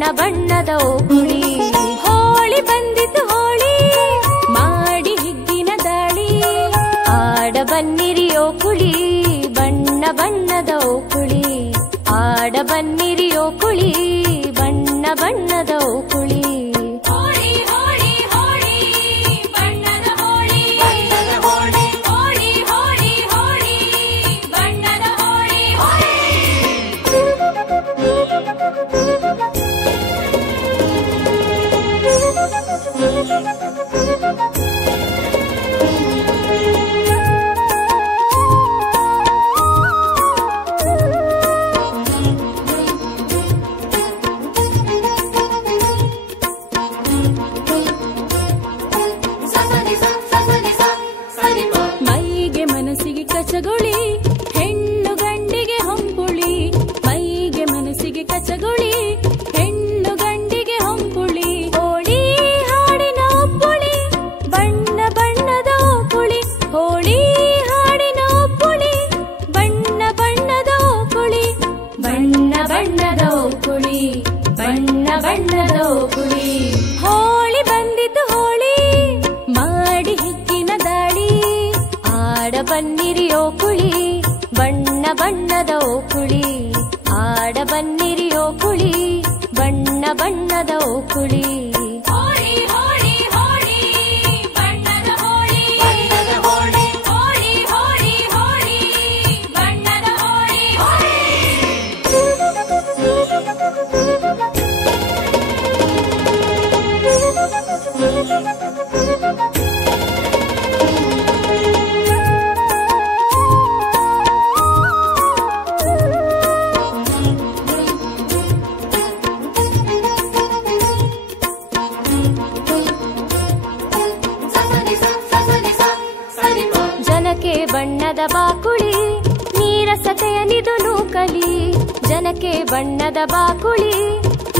ಬಣ್ಣ ಬಣ್ಣದ ಓಕುಳಿ. ಹೋಳಿ ಬಂದಿತು ಹೋಳಿ ಮಾಡಿ ಹಿಗ್ಗಿನ ದಾಳಿ. ಆಡ ಬನ್ನಿರಿ ಓಕುಳಿ ಬಣ್ಣ ಬಣ್ಣದ ಓಕುಳಿ. ಆಡ ಬನ್ನಿರಿ ಓಕುಳಿ ಬಣ್ಣ ಬಣ್ಣದ ಓಕುಳಿ. ಮೈಗೆ ಮನಸ್ಸಿಗೆ ಕಚಗುಳಿ ಹೆಣ್ಣು ಗಂಡಿಗೆ ಹೊಂಪುಳಿ. ಮೈಗೆ ಮನಸ್ಸಿಗೆ ಕಚಗುಳಿ ಹೆಣ್ಣು ಗಂಡಿಗೆ ಹೊಂಪುಳಿ. ಹೋಳಿ ಹಾಡಿನ ಒಪ್ಪುಳಿ ಬಣ್ಣ ಬಣ್ಣದ ಓಕುಳಿ. ಹೋಳಿ ಹಾಡಿನ ಒಪ್ಪುಳಿ ಬಣ್ಣ ಬಣ್ಣದ ಓಕುಳಿ. ಬಣ್ಣ ಬಣ್ಣದ ಓಕುಳಿ ಬಣ್ಣ ಬಣ್ಣದ ಓಕುಳಿ. ಹೋಳಿ ಬಂದಿತು ಹೋಳಿ ಮಾಡಿ ಹಿಗ್ಗಿನ ದಾಳಿ. ಆಡ ಬನ್ನಿರಿ ಓಕುಳಿ ಬಣ್ಣ ಬಣ್ಣದ ಓಕುಳಿ. ಆಡ ಬನ್ನಿರಿ ಓಕುಳಿ ಬಣ್ಣ ಬಣ್ಣದ ಓಕುಳಿ. ಹೋಳಿ ಹೋಳಿ ಹೋಳಿ ಬಣ್ಣದ ಹೋಳಿ. ಬಣ್ಣದ ಹೋಳಿ ಹೋಳಿ ಹೋಳಿ ಹೋಳಿ ಬಣ್ಣದ ಹೋಳಿ. ಜನಕ್ಕೆ ಬಣ್ಣದ ಬಾಕುಳಿ ನೀರಸತೆಯನಿದು ನೂಕಲಿ. ಜನಕ್ಕೆ ಬಣ್ಣದ ಬಾಕುಳಿ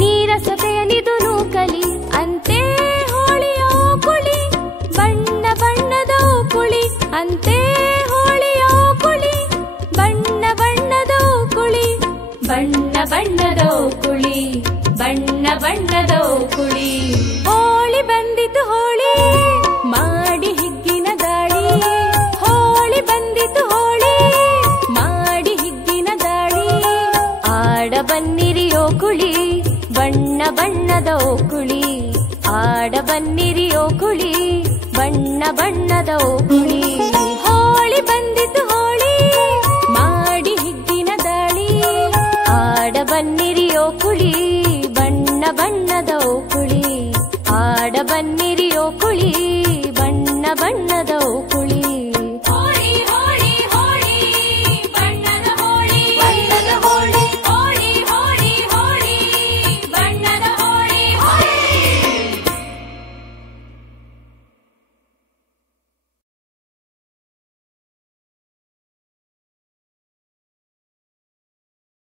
ನೀರಸತೆಯನಿದು ನೂಕಲಿ. ಅಂತೆ ಹೋಳಿಯ ಓಕುಳಿ ಬಣ್ಣ ಬಣ್ಣದ ಓಕುಳಿ. ಅಂತೆ ಹೋಳಿಯ ಓಕುಳಿ ಬಣ್ಣ ಬಣ್ಣದ ಓಕುಳಿ. ಬಣ್ಣ ಬಣ್ಣದ ಓಕುಳಿ ಬಣ್ಣ ಬಣ್ಣದ ಓಕುಳಿ. ಹೋಳಿ ಬಂದಿತು ಹೋಳಿ ಮಾಡಿ ಹಿಗ್ಗಿನ ದಾಳಿ. ಹೋಳಿ ಬಂದಿತು ಹೋಳಿ ಮಾಡಿ ಹಿಗ್ಗಿನ ದಾಳಿ. ಆಡ ಬನ್ನಿರಿ ಓಕುಳಿ ಬಣ್ಣ ಬಣ್ಣದ ಓಕುಳಿ. ಆಡ ಬನ್ನಿರಿ ಓಕುಳಿ ಬಣ್ಣ ಬಣ್ಣದ ಓಕುಳಿ.